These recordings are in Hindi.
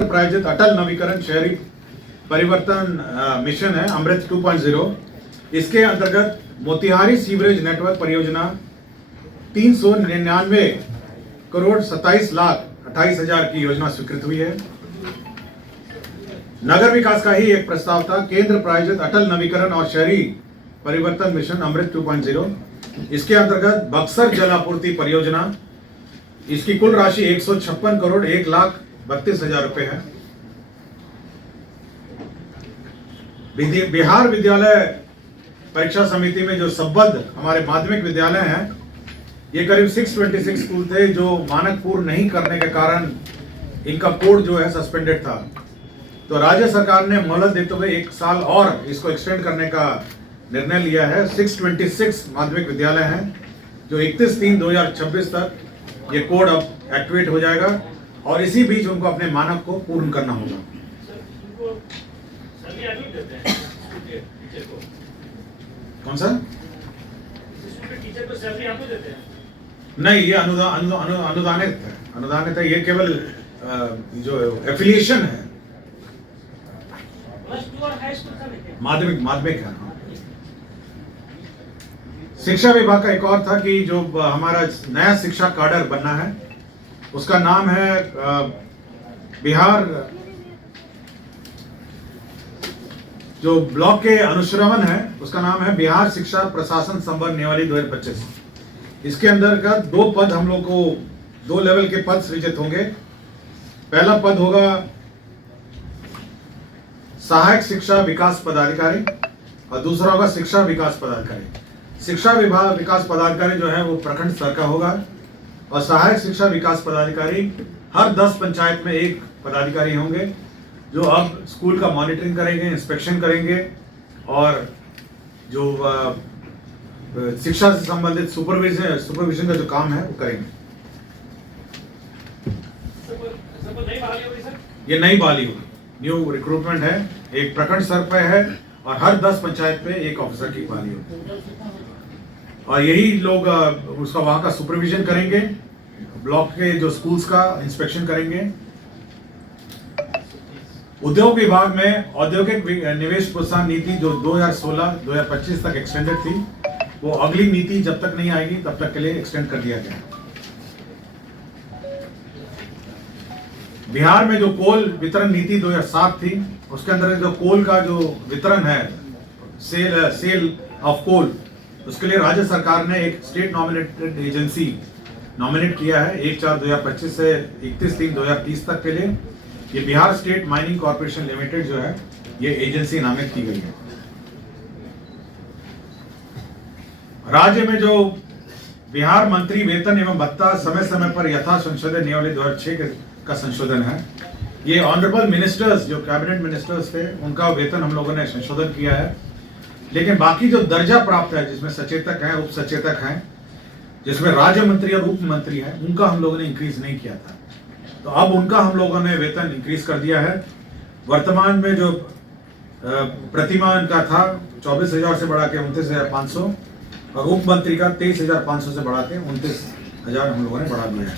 प्रायोजित अटल नवीकरण शहरी परिवर्तन मिशन है अमृत 2.0। इसके अंतर्गत मोतिहारी सीवरेज नेटवर्क परियोजना 399 करोड़ 27 लाख 28 हजार की योजना स्वीकृत हुई है। नगर विकास का ही एक प्रस्ताव था, केंद्र प्रायोजित अटल नवीकरण और शहरी परिवर्तन मिशन अमृत 2.0। इसके अंतर्गत बक्सर जल आपूर्ति परियोजना, इसकी कुल राशि 156 करोड़ 1 लाख 32 हजार रुपए है। बिहार विद्यालय परीक्षा समिति में जो संबद्ध हमारे माध्यमिक विद्यालय हैं, ये करीब 626 स्कूल थे जो मानक पूर्ण नहीं करने के कारण इनका कोड जो है सस्पेंडेड था। तो राज्य सरकार ने मोहलत देते हुए 1 साल और इसको एक्सटेंड करने का निर्णय लिया है। 626 माध्यमिक विद्यालय हैं जो 31/3/2026 तक ये कोड अब एक्टिवेट हो जाएगा और इसी बीच उनको अपने मानक को पूर्ण करना होगा। कौन सा टीचर को सैलरी आपको देते हैं? नहीं, ये अनुदानित है। ये केवल जो एफिलिएशन है, माध्यमिक है। शिक्षा विभाग का एक और था कि जो हमारा नया शिक्षा काडर बनना है, उसका नाम है बिहार, जो ब्लॉक के अनुश्रवण है उसका नाम है बिहार शिक्षा प्रशासन संवर्ग निवाली 2025। इसके अंतर्गत 2 पद हम लोग को 2 लेवल के पद सृजित होंगे। पहला पद होगा सहायक शिक्षा विकास पदाधिकारी और दूसरा होगा शिक्षा विकास पदाधिकारी। शिक्षा विभाग विकास पदाधिकारी जो है वो प्रखंड स्तर का होगा और सहायक शिक्षा विकास पदाधिकारी हर 10 पंचायत में 1 पदाधिकारी होंगे जो अब स्कूल का मॉनिटरिंग करेंगे, इंस्पेक्शन करेंगे और जो शिक्षा से संबंधित सुपरविजन का जो काम है वो करेंगे। ये नई बहाली होगी, न्यू रिक्रूटमेंट है, एक प्रखंड स्तर पे है और हर 10 पंचायत पे 1 ऑफिसर की बहाली होगी और यही लोग उसका वहां का सुपरविजन करेंगे, ब्लॉक के जो स्कूल्स का इंस्पेक्शन करेंगे। उद्योग विभाग में औद्योगिक निवेश प्रोत्साहन नीति जो 2016-2025 तक एक्सटेंडेड थी, वो अगली नीति जब तक नहीं आएगी तब तक के लिए एक्सटेंड कर दिया गया। बिहार में जो कोल वितरण नीति 2007 थी, उसके अंदर जो कोल का जो वितरण है, सेल ऑफ कोल, उसके लिए राज्य सरकार ने एक स्टेट नॉमिनेटेड एजेंसी नॉमिनेट किया है 1/4/2025 से 31/3/2030 तक के लिए। ये Bihar state mining corporation limited जो है ये एजेंसी नामित की गई है। राज्य में जो बिहार मंत्री वेतन एवं भत्ता समय समय पर यथा संशोधन नियमावली 2006 का संशोधन है। ये ऑनरेबल मिनिस्टर्स जो कैबिनेट मिनिस्टर्स थे उनका वेतन हम लोगों ने संशोधन किया है, लेकिन बाकी जो दर्जा प्राप्त है जिसमें सचेतक हैं, उप सचेतक हैं, जिसमें राज्य मंत्री और उप मंत्री हैं, उनका हम लोगों ने इंक्रीज नहीं किया था। तो अब उनका हम लोगों ने वेतन इंक्रीज कर दिया है। वर्तमान में जो प्रतिमाह का था 24,000 से बढ़ा के 29,500 और उप मंत्री का 23,500 से बढ़ा के 29,000 हम लोगों ने बढ़ा दिया है।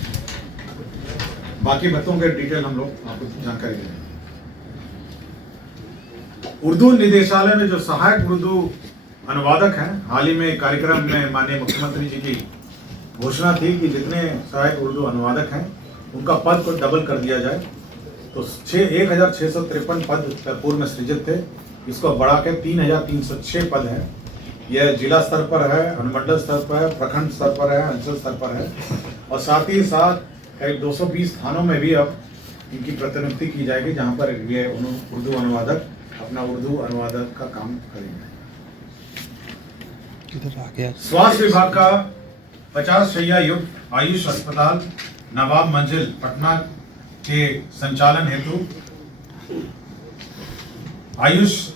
बाकी भत्तों के डिटेल हम लोग आपको जानकारी देंगे। उर्दू निदेशालय में जो सहायक उर्दू अनुवादक हैं, हाल ही में कार्यक्रम में माननीय मुख्यमंत्री जी की घोषणा थी कि जितने सहायक उर्दू अनुवादक हैं उनका पद को डबल कर दिया जाए। तो 1653 पद पूर्व में सृजित थे, इसको बढ़ा के 3306 पद है। यह जिला स्तर पर है, अनुमंडल स्तर पर है, प्रखंड स्तर पर है, अंचल स्तर पर है और साथ ही साथ करीब 220 थानों में भी अब इनकी प्रतिनियुक्ति की जाएगी जहां पर ये उर्दू अनुवादक अपना उर्दू अनुवादक का काम करेंगे। स्वास्थ्य विभाग का 50 शैय्या युक्त आयुष अस्पताल नवाब मंजिल पटना के संचालन हेतु आयुष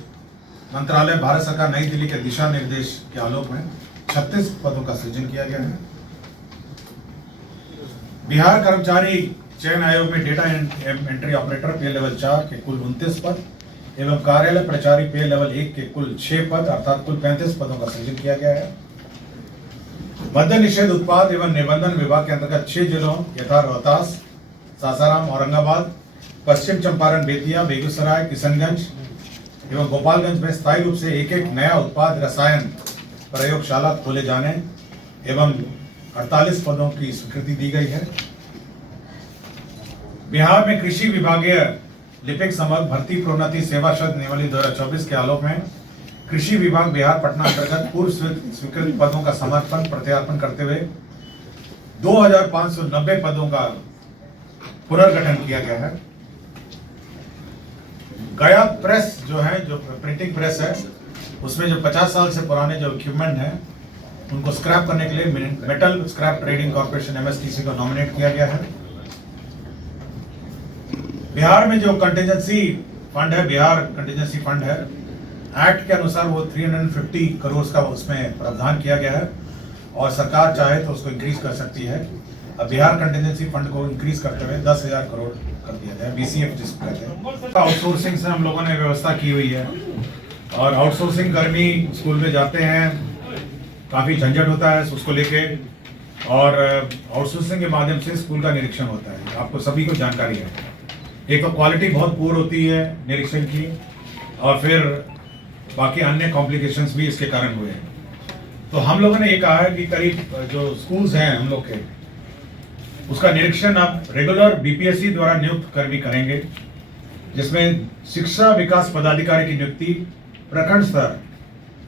मंत्रालय भारत सरकार नई दिल्ली के दिशा निर्देश के आलोक में 36 पदों का सृजन किया गया है। बिहार कर्मचारी चयन आयोग में डेटा एंट्री ऑपरेटर पे लेवल 4 के कुल 29 पद एवं कार्यालय प्रचारी पे लेवल 1 के कुल 6 पद अर्थात कुल 35 पदों का सृजन किया गया है। मद्य निषेध उत्पाद एवं निबंधन विभाग के अंतर्गत 6 जिलों यथा रोहतास, सासाराम, औरंगाबाद पश्चिम चंपारण, बेतिया, बेगूसराय, किशनगंज एवं गोपालगंज में स्थायी रूप से एक एक नया उत्पाद रसायन प्रयोगशाला खोले जाने एवं 48 पदों की स्वीकृति दी गई है। बिहार में कृषि विभागीय लिपिक समग्र भर्ती प्रोन्नति सेवा शब्द नियमावली 2024 के आलोक में कृषि विभाग बिहार पटना अंतर्गत पूर्व स्वीकृत पदों का समर्पण प्रत्यार्पण करते हुए 2590 पदों का पुनर्गठन किया गया है। गया प्रेस जो है, जो प्रिंटिंग प्रेस है, उसमें जो 50 साल से पुराने जो इक्विपमेंट हैं उनको स्क्रैप करने के लिए metal scrap trading corporation MSTC को नॉमिनेट किया गया है। बिहार में जो कंटिजेंसी फंड है, बिहार कंटिजेंसी फंड है, एक्ट के अनुसार वो 350 करोड़ का उसमें प्रावधान किया गया है और सरकार चाहे तो उसको इंक्रीज कर सकती है। अब बिहार कंटिजेंसी फंड को इंक्रीज करते हुए 10,000 करोड़ कर दिया जाए, BCF जिसको कहते हैं। आउटसोर्सिंग से हम लोगों ने व्यवस्था की हुई है और आउटसोर्सिंग कर्मी स्कूल में जाते हैं, काफ़ी झंझट होता है उसको लेके, और आउटसोर्सिंग के माध्यम से स्कूल का निरीक्षण होता है। आपको सभी को जानकारी है। एक तो क्वालिटी बहुत पुअर होती है निरीक्षण की, और फिर बाकी अन्य कॉम्प्लिकेशंस भी इसके कारण हुए हैं। तो हम लोगों ने ये कहा है कि करीब जो स्कूल्स हैं हम लोग के, उसका निरीक्षण आप रेगुलर BPSC द्वारा नियुक्त कर्मी करेंगे, जिसमें शिक्षा विकास पदाधिकारी की नियुक्ति प्रखंड स्तर,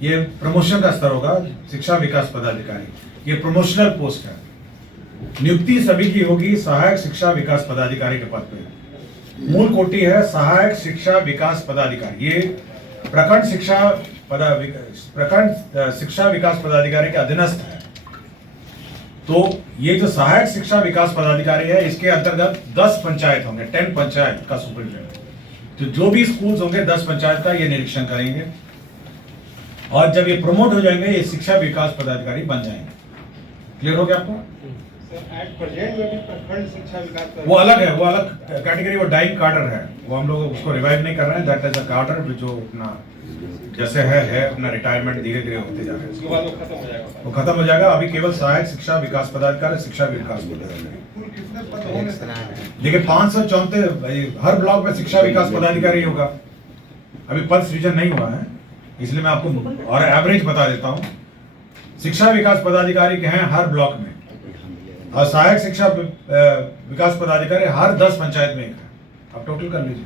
ये प्रमोशन का स्तर होगा। शिक्षा विकास पदाधिकारी ये प्रमोशनल पोस्ट है। नियुक्ति सभी की होगी सहायक शिक्षा विकास पदाधिकारी के पद पे। मूल कोटि है सहायक शिक्षा विकास पदाधिकारी, ये प्रखंड शिक्षा विकास पदाधिकारी के अधीनस्थ है। तो ये जो सहायक शिक्षा विकास पदाधिकारी है, इसके अंतर्गत 10 पंचायत होंगे, 10 पंचायत का सुपरिटेंडेंट। तो जो भी स्कूल्स होंगे 10 पंचायत का ये निरीक्षण करेंगे, और जब ये प्रमोट हो जाएंगे ये शिक्षा विकास पदाधिकारी बन जाएंगे। क्लियर हो गया आपको? प्रेजेंट में भी प्रखंड शिक्षा विकास वो अलग है, वो अलग कैटेगरी, वो डाइंग कार्डर है, वो हम लोग उसको रिवाइव नहीं कर रहे हैं। दैट इज अ कार्डर जो अपना जैसे है अपना रिटायरमेंट धीरे धीरे होते जा रहे हैं। उसके बाद वो खत्म हो जाएगा। अभी केवल सहायक शिक्षा विकास पदाधिकारी, शिक्षा विकास पदाधिकारी। देखिए 534 हर ब्लॉक में शिक्षा विकास पदाधिकारी होगा। अभी पद सृजन नहीं हुआ है, इसलिए मैं आपको और एवरेज बता देता हूँ। शिक्षा विकास पदाधिकारी के हैं हर ब्लॉक में, और सहायक शिक्षा विकास पदाधिकारी हर 10 पंचायत में एक है। आप टोटल कर लीजिए।